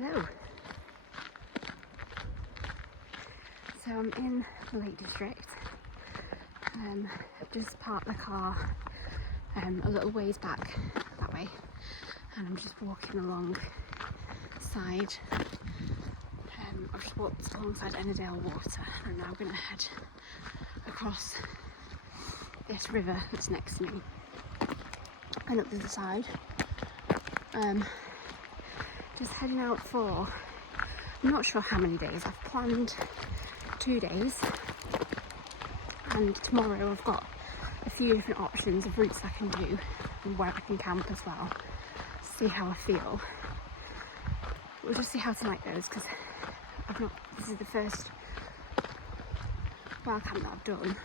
Hello. So I'm in the Lake District. I've just parked the car a little ways back that way, and I'm just walking alongside. I've just walked alongside Ennerdale water, and I'm now going to head across this river that's next to me and up the other side. Just heading out for, I'm not sure how many days. I've planned 2 days, and tomorrow I've got a few different options of routes I can do and where I can camp as well. See how I feel. We'll just see how tonight goes, because this is the first wild camp that I've done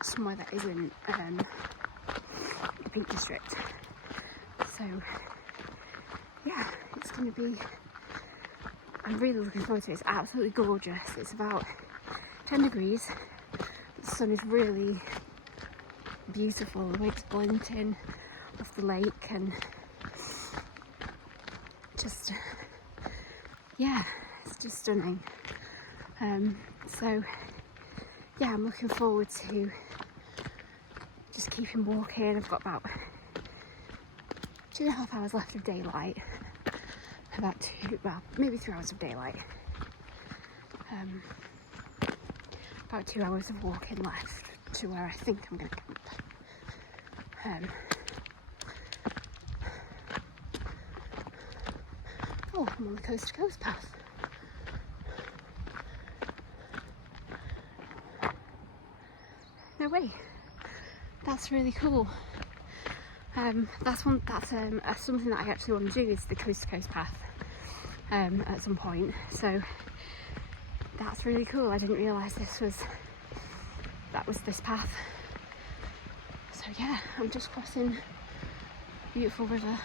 somewhere that isn't the Peak District. So yeah, it's going to be, I'm really looking forward to it. It's absolutely gorgeous. It's about 10 degrees. The sun is really beautiful, the way it's glinting off the lake, and just, yeah, it's just stunning. So yeah, I'm looking forward to just keeping walking. I've got about 2.5 hours left of daylight, maybe 3 hours of daylight. About 2 hours of walking left to where I think I'm going to camp. Oh, I'm on the coast to coast path. No way. That's really cool. That's something that I actually want to do, is the coast to coast path at some point. So that's really cool. I didn't realise that was this path. So yeah, I'm just crossing a beautiful river.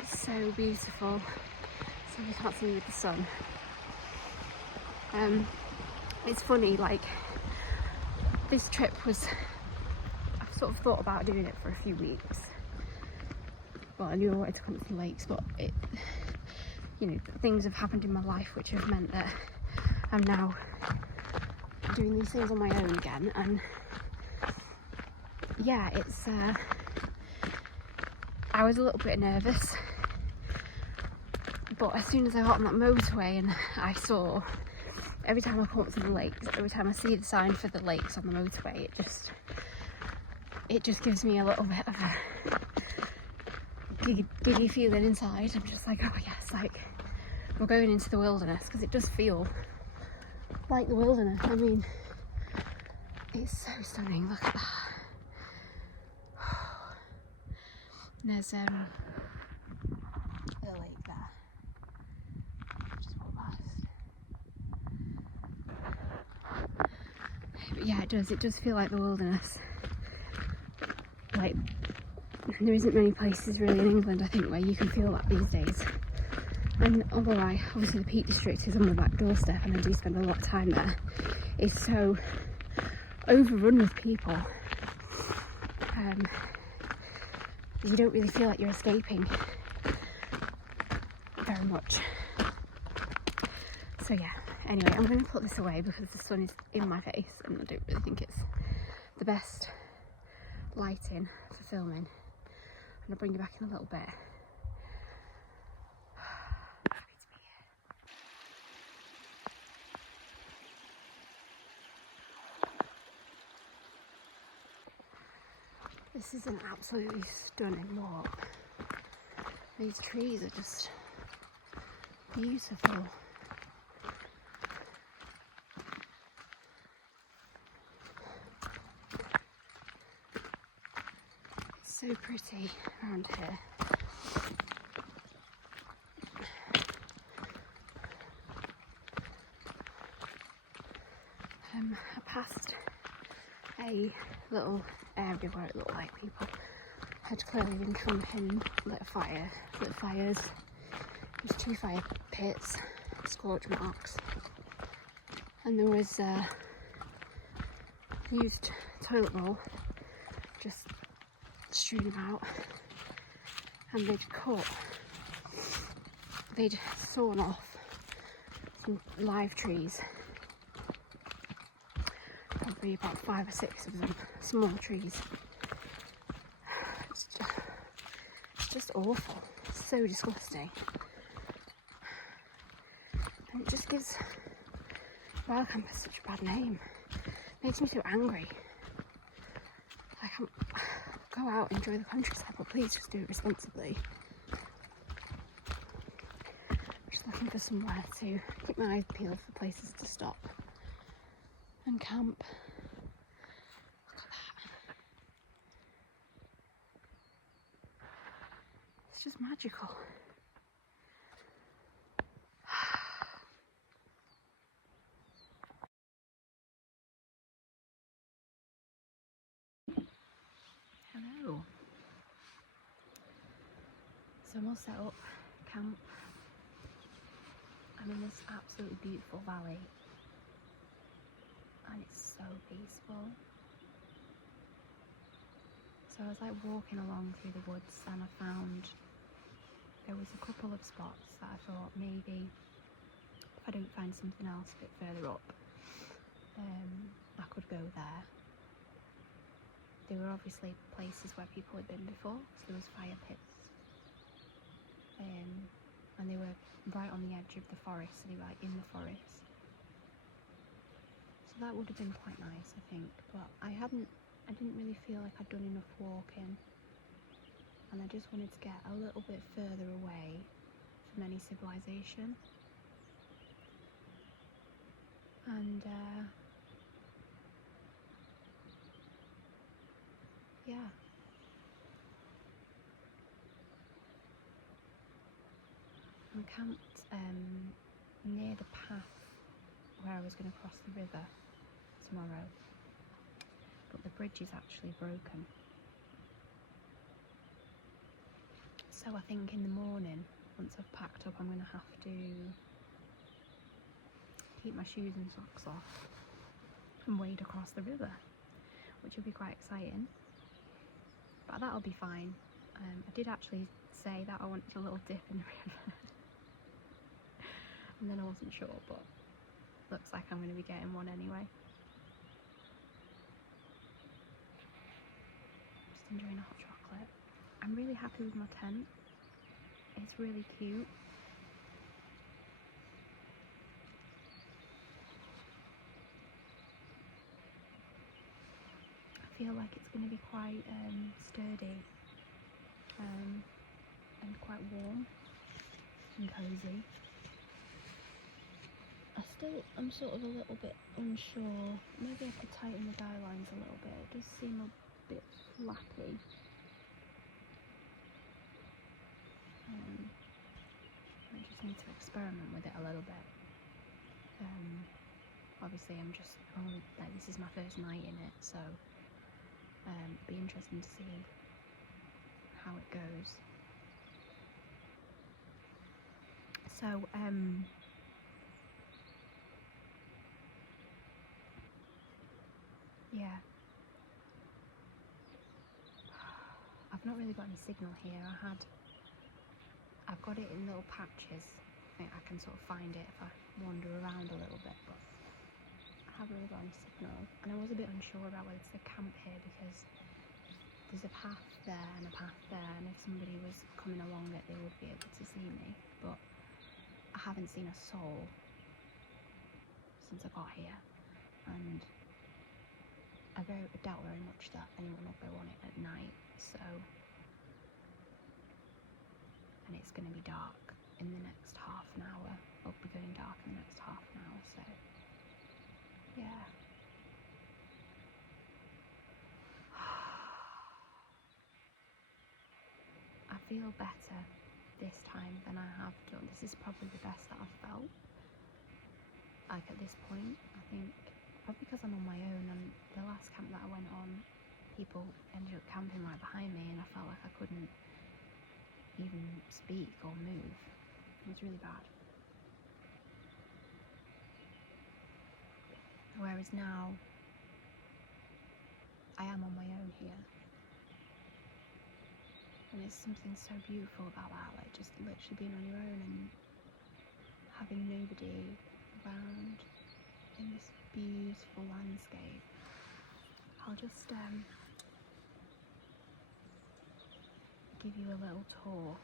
It's so beautiful. So you can't see me with the sun. It's funny, like, this trip was, I've sort of thought about doing it for a few weeks. Well, I knew I wanted to come to the lakes, but things have happened in my life which have meant that I'm now doing these things on my own again. And yeah, it's, I was a little bit nervous, but as soon as I got on that motorway and I saw, every time I come up to the lakes, every time I see the sign for the lakes on the motorway, it just gives me a little bit of a giddy feeling inside. I'm just like, oh yes, like, we're going into the wilderness, because it does feel like the wilderness. I mean, it's so stunning. Look at that. And there's the lake there. Just walk past. But yeah, it does feel like the wilderness. Like, there isn't many places really in England, I think, where you can feel that these days. And although obviously the Peak District is on my back doorstep and I do spend a lot of time there, it's so overrun with people. You don't really feel like you're escaping very much. So yeah, anyway, I'm going to put this away because the sun is in my face and I don't really think it's the best lighting for filming. And I'll bring you back in a little bit. Happy to be here. This is an absolutely stunning walk. These trees are just beautiful. It's so pretty around here. I passed a little area where it looked like people had clearly been camping, lit fires. There's 2 fire pits, scorch marks, and there was a used toilet roll just strewn about, and they'd sawn off some live trees, probably about 5 or 6 of them, small trees. It's just awful, it's so disgusting, and it just gives wild campers such a bad name. It makes me so angry. I can't go out and enjoy the countryside, but please just do it responsibly. I'm just looking for somewhere to keep my eyes peeled for places to stop and camp. Look at that. It's just magical. Hello. So I'm all set up, camp. I'm in this absolutely beautiful valley, and it's so peaceful. So I was like walking along through the woods, and I found there was a couple of spots that I thought maybe if I don't find something else a bit further up, I could go there. There were obviously places where people had been before, so there was fire pits, and they were right on the edge of the forest, so they were like in the forest. So that would have been quite nice, I think, but I didn't really feel like I'd done enough walking, and I just wanted to get a little bit further away from any civilization. And yeah. I'm camped near the path where I was going to cross the river tomorrow, but the bridge is actually broken. So I think in the morning, once I've packed up, I'm going to have to keep my shoes and socks off and wade across the river, which will be quite exciting, but that'll be fine. I did actually say that I wanted a little dip in the river and then I wasn't sure, but looks like I'm going to be getting one anyway. Just enjoying a hot chocolate. I'm really happy with my tent. It's really cute. I feel like it's going to be quite sturdy and quite warm and cosy. I'm sort of a little bit unsure. Maybe I could tighten the guy lines a little bit. It does seem a bit flappy. I just need to experiment with it a little bit. Obviously this is my first night in it, so it'll be interesting to see how it goes. So yeah, I've not really got any signal here. I've got it in little patches. I think I can sort of find it if I wander around a little bit, but I haven't really got any signal. And I was a bit unsure about whether to camp here because there's a path there and a path there, and if somebody was coming along it, they would be able to see me. But I haven't seen a soul since I got here, and I doubt very much that anyone will go on it at night. So, and it's going to be dark in the next half an hour. It'll be going dark in the next half an hour. So, yeah. I feel better this time than I have done. This is probably the best that I've felt. Like at this point, I think, probably because I'm on my own, and the last camp that I went on, people ended up camping right behind me, and I felt like I couldn't even speak or move. It was really bad. Whereas now, I am on my own here, And it's something so beautiful about that, like just literally being on your own and having nobody around in this beautiful landscape. I'll just give you a little tour.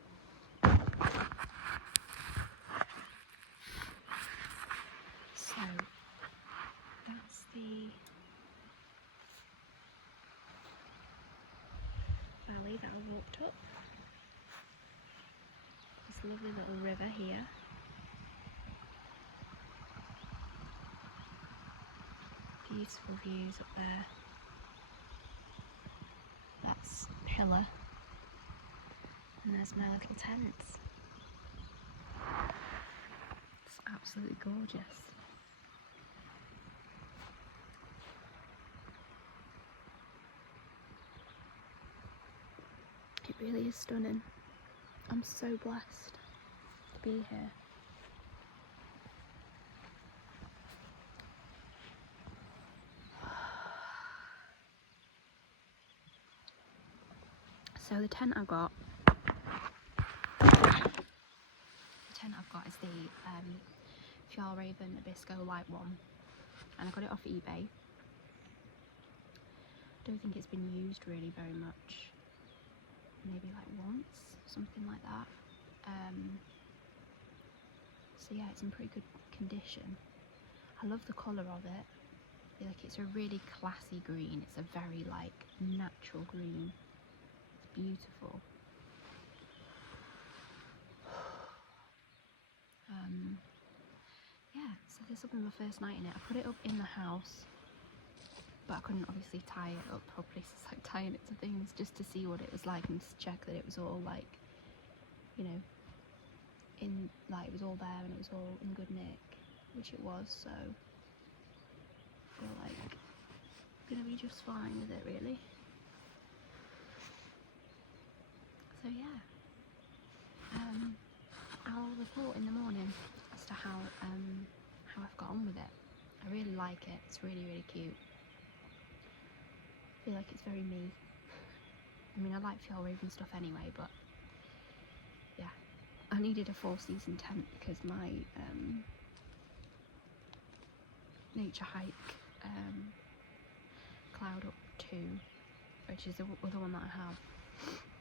So that's the valley that I walked up. This lovely little river here. Beautiful views up there. That's Pillar. And there's my little tents. It's absolutely gorgeous. It really is stunning. I'm so blessed to be here. So the tent I've got is the Fjallraven Abisko light one, and I got it off eBay. Don't think it's been used really very much, maybe like once, something like that. So yeah, it's in pretty good condition. I love the colour of it. I feel like it's a really classy green. It's a very like natural green. It's beautiful. Yeah, so this will be my first night in it. I put it up in the house, but I couldn't obviously tie it up properly, so it's like tying it to things just to see what it was like and to check that it was all like, you know, in like it was all there and it was all in good nick, which it was. So I feel like I'm gonna be just fine with it, really. So yeah, I'll report in the morning as to how I've got on with it. I really like it. It's really, really cute. I feel like it's very me. I mean, I like Fjallraven stuff anyway, but yeah, I needed a 4-season tent because my nature hike, Cloud Up 2, which is the other one that I have,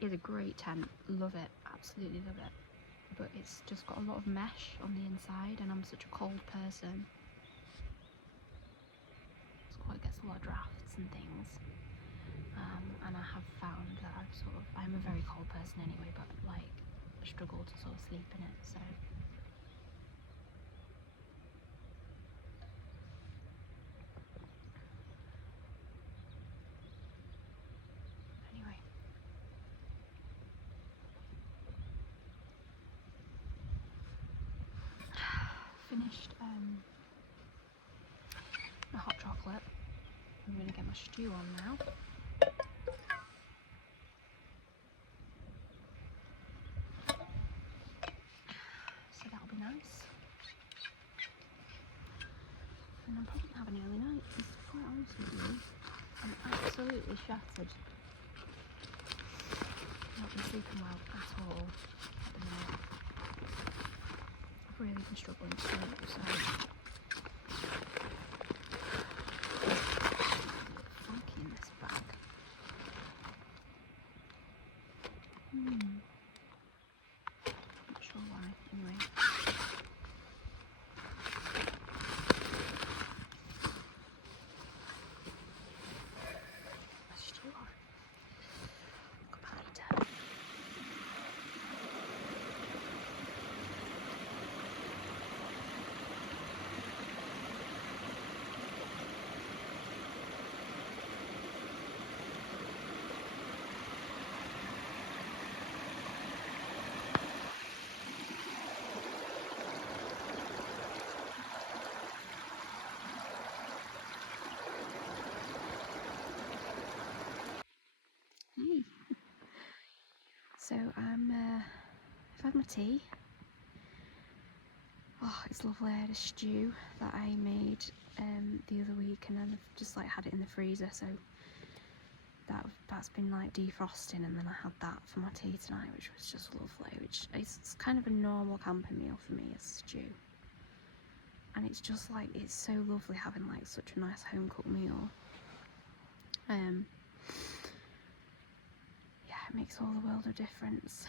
is a great tent. Love it, absolutely love it. But it's just got a lot of mesh on the inside, and I'm such a cold person. It gets a lot of drafts and things. And I have found that I'm a very cold person anyway, but like I struggle to sort of sleep in it, so. Anyway. Finished my hot chocolate. I'm going to get my stew on now. So that'll be nice. And I'm probably going to have an early night, to be quite honest with you. I'm absolutely shattered. I've not been sleeping well at all at the minute. I've really been struggling to sleep, so. Funky in this bag. Not sure why, anyway. Hey. So I've had my tea. Oh, it's lovely. I had a stew that I made the other week, and then I've just like had it in the freezer, so that's been like defrosting, and then I had that for my tea tonight, which was just lovely. Which it's kind of a normal camping meal for me, as stew. And it's just like, it's so lovely having like such a nice home cooked meal. Yeah, it makes all the world of difference.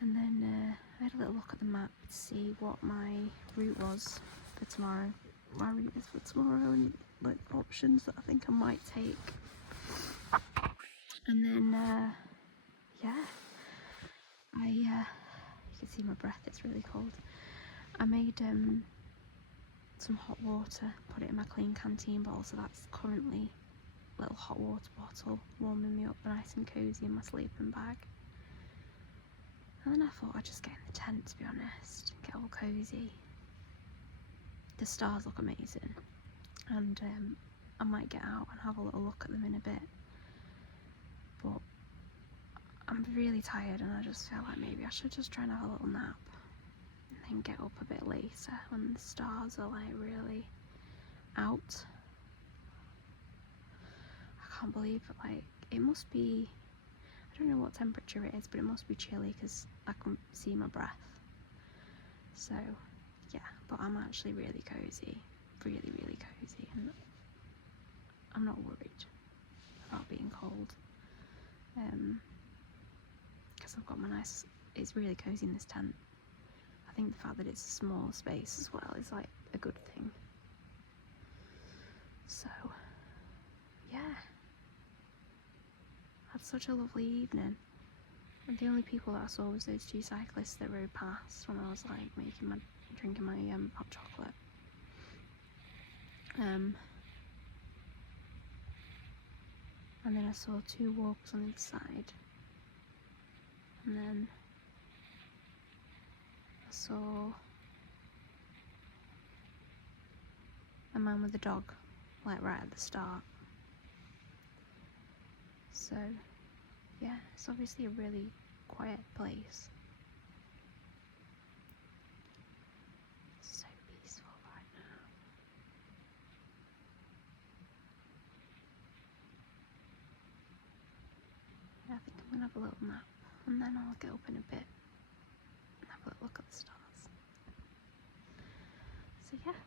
And then I had a little look at the map to see what my route was for tomorrow. My route is for tomorrow, and like options that I think I might take. And then yeah, you can see my breath, it's really cold. I made some hot water, put it in my clean canteen bottle, so that's currently a little hot water bottle warming me up nice and cosy in my sleeping bag. And then I thought I'd just get in the tent, to be honest, get all cosy. The stars look amazing, and I might get out and have a little look at them in a bit, but I'm really tired and I just feel like maybe I should just try and have a little nap and then get up a bit later when the stars are like really out. I can't believe it, like, it must be, I don't know what temperature it is, but it must be chilly because I can see my breath. So yeah, but I'm actually really cozy, really cozy, and I'm not worried about being cold, because I've got my nice, it's really cozy in this tent. I think the fact that it's a small space as well is like a good thing. So yeah, had such a lovely evening, and the only people that I saw was those two cyclists that rode past when I was like drinking my hot chocolate. And then I saw two walks on each side, and then I saw a man with a dog, like right at the start. So yeah, it's obviously a really quiet place. It's so peaceful right now. Yeah, I think I'm gonna have a little nap, and then I'll get up in a bit and have a little look at the stars. So yeah,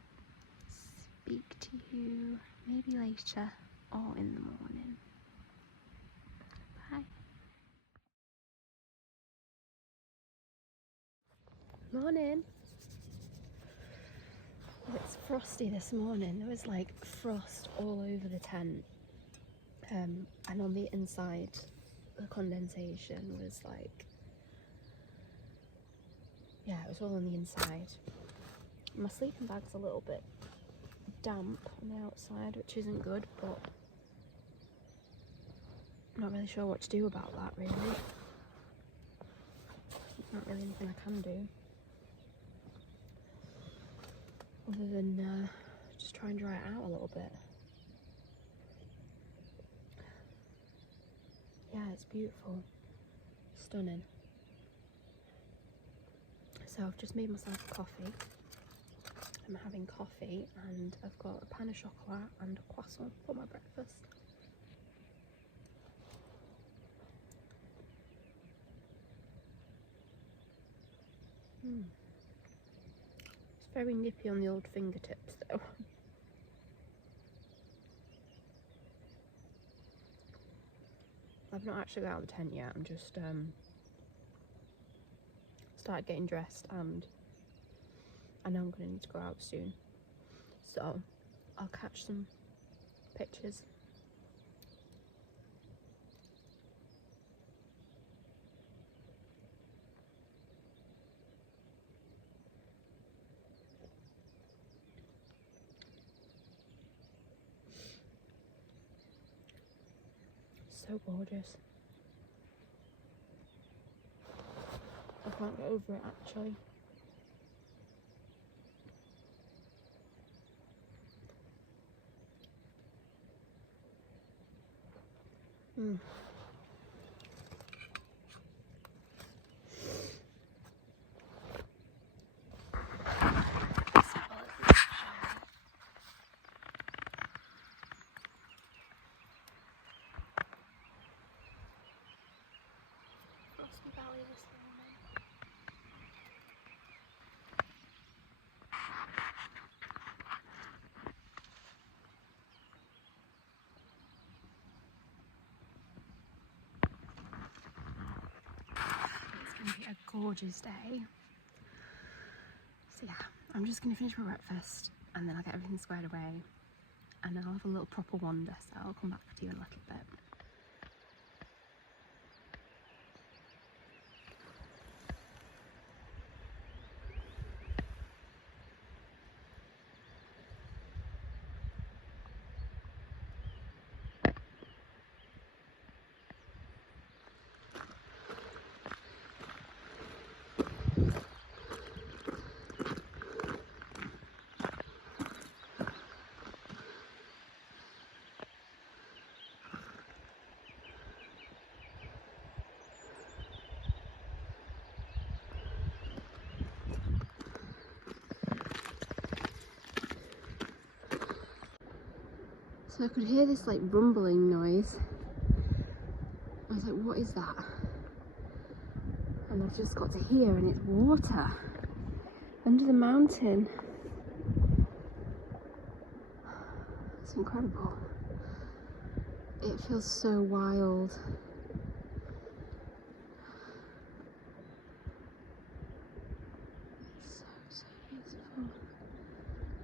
speak to you maybe later or in the morning. Bye. Morning. Oh, it's frosty this morning. There was like frost all over the tent, and on the inside the condensation was like, yeah, it was all on the inside. My sleeping bag's a little bit damp on the outside, which isn't good, but I'm not really sure what to do about that, really. Not really anything I can do other than just try and dry it out a little bit. Yeah, it's beautiful, stunning. So I've just made myself a coffee. I'm having coffee, and I've got a pan of chocolate and a croissant for my breakfast. It's very nippy on the old fingertips though. I've not actually got out of the tent yet. I'm just started getting dressed, and I know I'm going to need to go out soon, so I'll catch some pictures. So gorgeous. I can't get over it, actually. gorgeous day. So yeah, I'm just going to finish my breakfast and then I'll get everything squared away and then I'll have a little proper wander, so I'll come back to you in a little bit. So I could hear this like rumbling noise. I was like, what is that? And I've just got to hear, and it's water under the mountain. It's incredible. It feels so wild. It's so beautiful.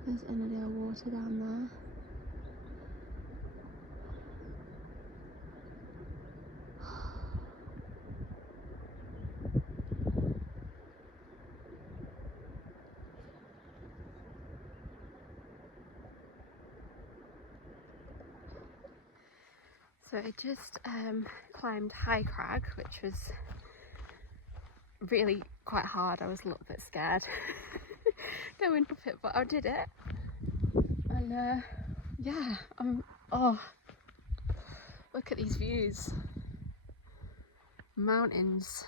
There's Ennerdale water down there. So I just climbed High Crag, which was really quite hard. I was a little bit scared going up it, but I did it. And yeah, oh, look at these views. Mountains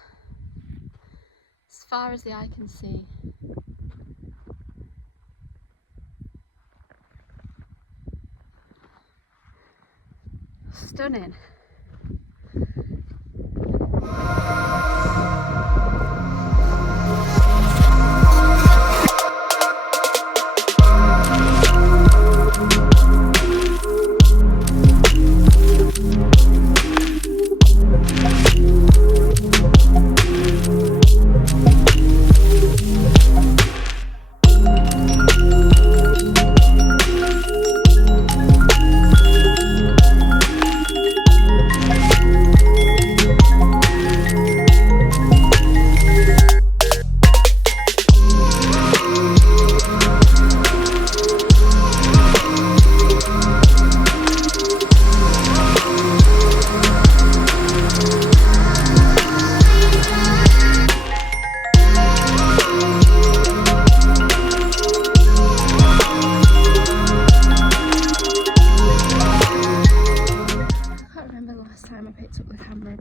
as far as the eye can see. Stunning.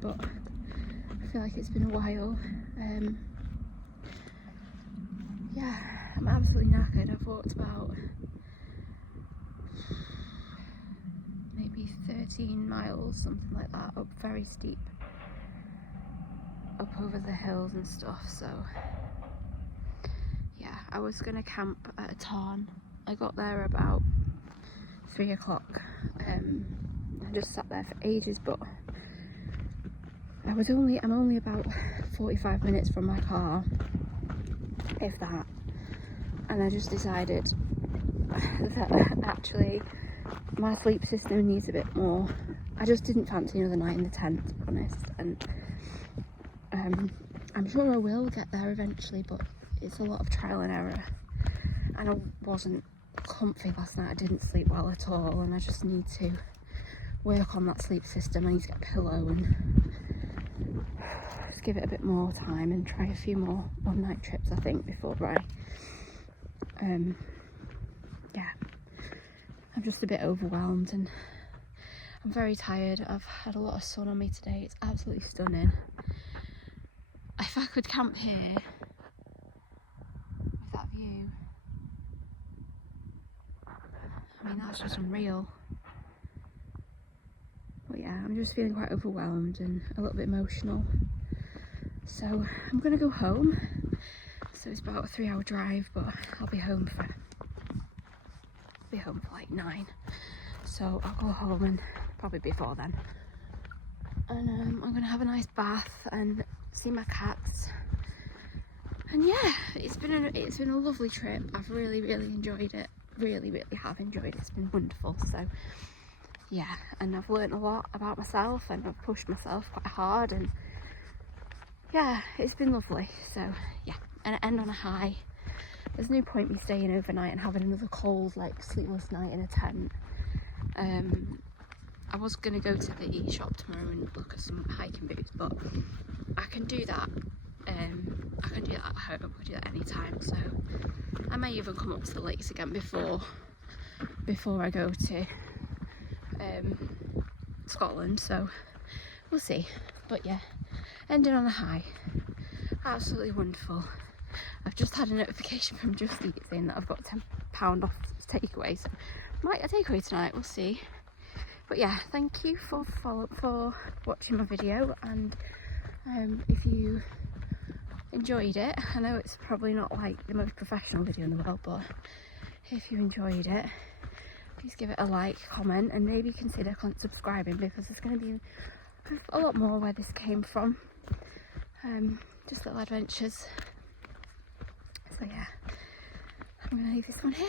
But I feel like it's been a while. Yeah, I'm absolutely knackered. I've walked about maybe 13 miles, something like that, up very steep, up over the hills and stuff. So yeah, I was gonna camp at a tarn. I got there about 3 o'clock. I just sat there for ages, but I'm only about 45 minutes from my car, if that, and I just decided that actually my sleep system needs a bit more. I just didn't fancy another night in the tent, to be honest, and I'm sure I will get there eventually, but it's a lot of trial and error, and I wasn't comfy last night. I didn't sleep well at all, and I just need to work on that sleep system. I need to get a pillow and just give it a bit more time and try a few more one-night trips, I think, before yeah, I'm just a bit overwhelmed and I'm very tired. I've had a lot of sun on me today. It's absolutely stunning. If I could camp here with that view, I mean, that's just unreal. But yeah, I'm just feeling quite overwhelmed and a little bit emotional. So I'm gonna go home. So it's about a 3-hour drive, but I'll be home for like 9. So I'll go home and probably before then. And I'm gonna have a nice bath and see my cats And yeah, it's been a lovely trip. I've really enjoyed it. Really have enjoyed it. It's been wonderful. So yeah, and I've learnt a lot about myself, and I've pushed myself quite hard, and yeah, it's been lovely. So yeah, and I end on a high. There's no point me staying overnight and having another cold, like, sleepless night in a tent. I was going to go to the shop tomorrow and look at some hiking boots, but I can do that. I can do that at home. I can do that anytime. So I may even come up to the lakes again before I go to Scotland. So we'll see. But yeah, ending on a high. Absolutely wonderful. I've just had a notification from Just Eat saying that I've got £10 off takeaway. So might get a takeaway tonight. We'll see. But yeah, thank you for watching my video, and if you enjoyed it, I know it's probably not like the most professional video in the world, but if you enjoyed it, please give it a like, comment, and maybe consider subscribing, because there's going to be a lot more where this came from. Just little adventures. So yeah, I'm going to leave this one here.